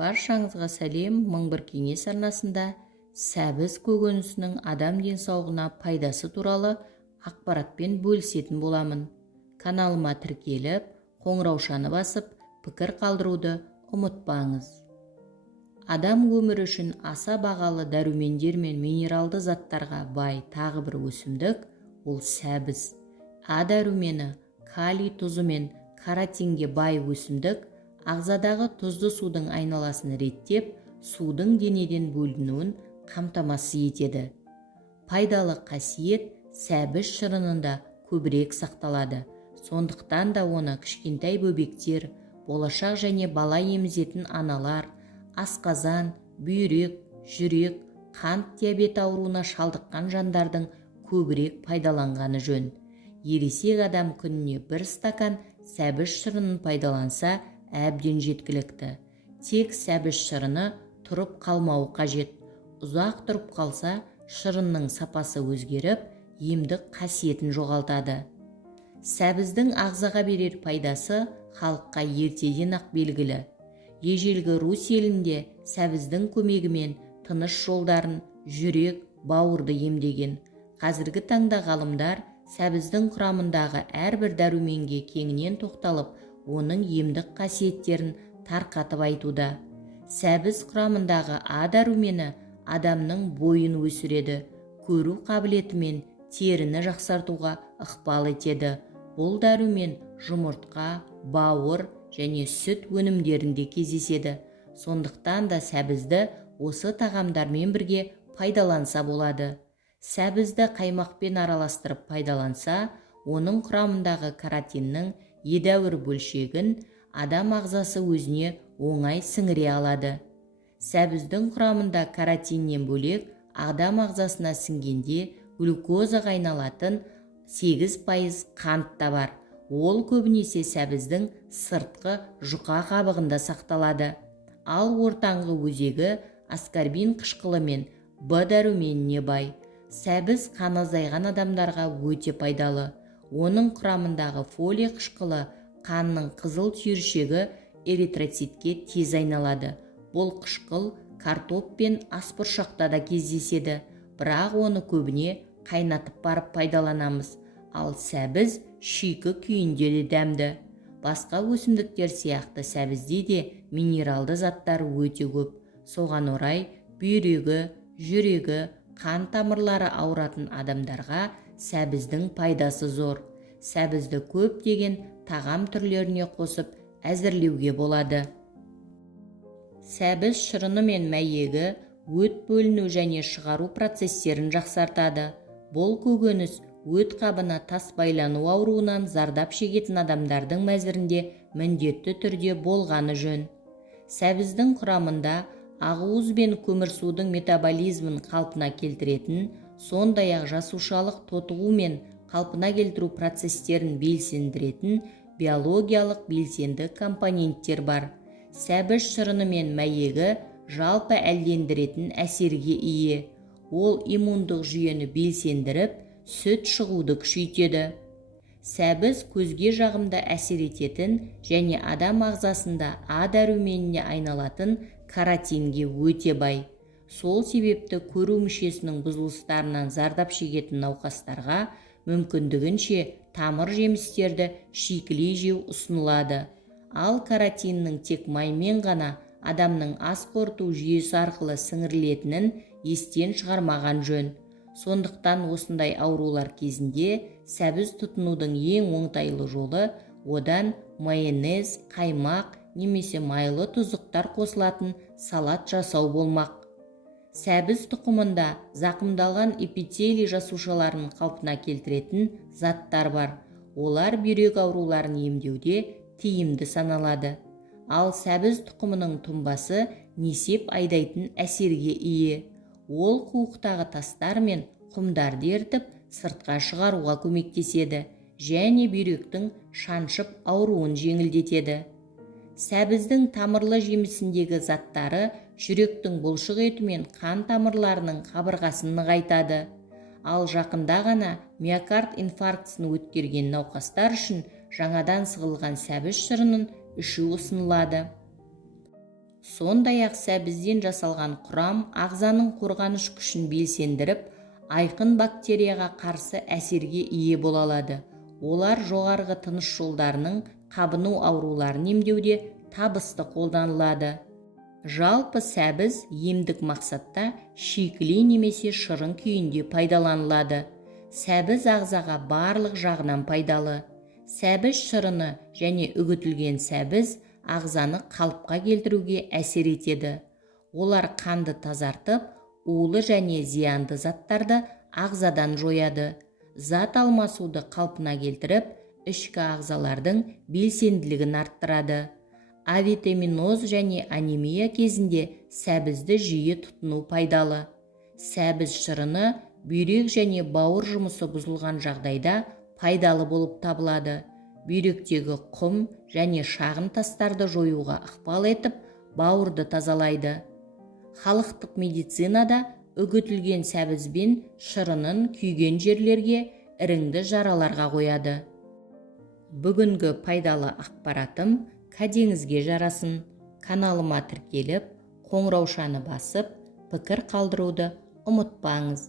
Баршаңызға сәлем. Мың бір кеңес арнасында сәбіз көкөнісінің адам денсаулығына пайдасы туралы ақпаратпен бөлісетін боламын. Каналыма тіркеліп, қоңыраушаны басып, пікір қалдыруды ұмытпаңыз. Адам өмірі үшін аса бағалы дәрумендер мен минералды заттарға бай тағы бір өсімдік ол сәбіз. А дәрумені калий тұзы мен каротинге бай өсімдік ағзадағы тұзды судың айналасын реттеп, судың денеден бөлінуін қамтамасыз етеді. Пайдалы қасиет сәбіз шырынында көбірек сақталады. Сондықтан да оны кішкентай бөбектер, болашақ және бала емізетін аналар, асқазан, бүйрек, жүрек, қант диабеті ауруына шалдыққан жандардың көбірек пайдаланғаны жөн. Ересек адам күніне 1 стакан сәбіз шырынын пайдаланса, әбден жеткілікті. Тек сәбіз шырыны тұрып қалмауы қажет. Ұзақ тұрып қалса, шырынның сапасы өзгеріп, емдік қасиетін жоғалтады. Сәбіздің ағзаға берер пайдасы халыққа ертеден ақ белгілі. Ежелгі Рус елінде сәбіздің көмегімен тыныс жолдарын, жүрек, бауырды емдеген. Қазіргі таңда ғалымдар сәбіздің құрамындағы әрбір дәруменге кеңінен тоқталып, оның емдік қасиеттерін тарқатып айтуда. Сәбіз құрамындағы А дәрумені адамның бойын өсіреді, көру қабілеті мен теріні жақсартуға ықпал етеді. Бұл дәрумен жұмыртқа, бауыр және сүт өнімдерінде кездеседі. Сондықтан да сәбізді осы тағамдармен бірге пайдаланса болады. Сәбізді қаймақпен араластырып пайдаланса, оның құрамындағы каротиннің едәуір бөлшегін адам ағзасы өзіне оңай сіңіре алады. Сәбіздің құрамында каротиннен бөлек адам ағзасына сіңгенде глюкозаға айналатын 8% қант та бар. Ол көбінесе сәбіздің сыртқы жұқа қабығында сақталады. Ал ортаңғы өзегі аскорбин қышқылы мен Б дәруменіне бай. Сәбіз қан азайған адамдарға өте пайдалы. Оның құрамындағы фолий қышқылы қанның қызыл түйіршегі эритроцитке тез айналады. Бұл қышқыл картоп пен асбұршақта да кездеседі, бірақ оны көбіне қайнатып барып пайдаланамыз. Ал сәбіз шикі күйінде де дәмді. Басқа өсімдіктер сияқты сәбізде де минералды заттар өте көп. Соған орай бүйрегі, жүрегі, қан тамырлары ауыратын адамдарға сәбіздің пайдасы зор. Сәбізді көптеген тағам түрлеріне қосып әзірлеуге болады. Сәбіз шырыны мен мәйегі өт бөліну және шығару процестерін жақсартады. Бұл көкөніс өт қабына тас байлану ауруынан зардап шегетін адамдардың мәзірінде міндетті түрде болғаны жөн. Сәбіздің құрамында ақуыз бен көмірсудың метаболизмін қалпына келтіретін, сондай-ақ жасушалық тотығу мен қалпына келтіру процестерін белсендіретін биологиялық белсенді компоненттер бар. Сәбіз шырыны мен мәйегі жалпы әлдендіретін әсерге ие. Ол иммундық жүйені белсендіріп, сүт шығуды күшейтеді. Сәбіз көзге жағымды әсер ететін және адам ағзасында А дәруменіне айналатын каротинге өте бай. Сол себепті көру мүшесінің бұзылыстарынан зардап шегетін науқастарға мүмкіндігінше тамыр жемістерді шикілей жеу ұсынылады. Ал каротиннің тек маймен ғана адамның ас қорыту жүйесі арқылы сіңірілетінін естен шығармаған жөн. Сондықтан осындай аурулар кезінде сәбіз тұтынудың ең оңтайлы жолы одан майонез, қаймақ немесе майлы тұздықтар қосылатын салат жасау болмақ. Сәбіз тұқымында зақымдалған эпителий жасушаларын қалпына келтіретін заттар бар. Олар бүйрек ауруларын емдеуде тиімді саналады. Ал сәбіз тұқымының тұнбасы несеп айдайтын әсерге ие. Ол қуықтағы тастар мен құмдарды ертіп сыртқа шығаруға көмектеседі және бүйректің шаншып ауруын жеңілдетеді. Сәбіздің тамырлы жемісіндегі заттары жүректің бұлшық еті мен қан тамырларының қабырғасын нығайтады. Ал жақында ғана миокард инфарктісін өткерген науқастар үшін жаңадан сығылған сәбіз шырынын ішу ұсынылады. Сондай-ақ сәбізден жасалған құрам ағзаның қорғаныш күшін белсендіріп, айқын бактерияға қарсы әсерге ие бола алады. Олар жоғарғы тыныс жолдарының қабыну ауруларын емдеуде табысты қолданылады. Жалпы сәбіз емдік мақсатта шикілей немесе шырын күйінде пайдаланылады. Сәбіз ағзаға барлық жағынан пайдалы. Сәбіз шырыны және үгітілген сәбіз ағзаны қалыпқа келтіруге әсер етеді. Олар қанды тазартып, улы және зиянды заттарды ағзадан жояды. Зат алмасуды қалпына келтіріп, ішкі ағзалардың белсенділігін арттырады. Авитаминоз және анемия кезінде сәбізді жиі тұтыну пайдалы. Сәбіз шырыны бүйрек және бауыр жұмысы бұзылған жағдайда пайдалы болып табылады. Бүйректегі құм және шағын тастарды жоюға ықпал етіп, бауырды тазалайды. Халықтық медицинада үгітілген сәбізбен шырынын күйген жерлерге іріңді жараларға қояды. Бүгінгі пайдалы ақпаратым кәдеңізге жарасын. Каналыма тіркеліп, қоңыраушаны басып, пікір қалдыруды ұмытпаңыз.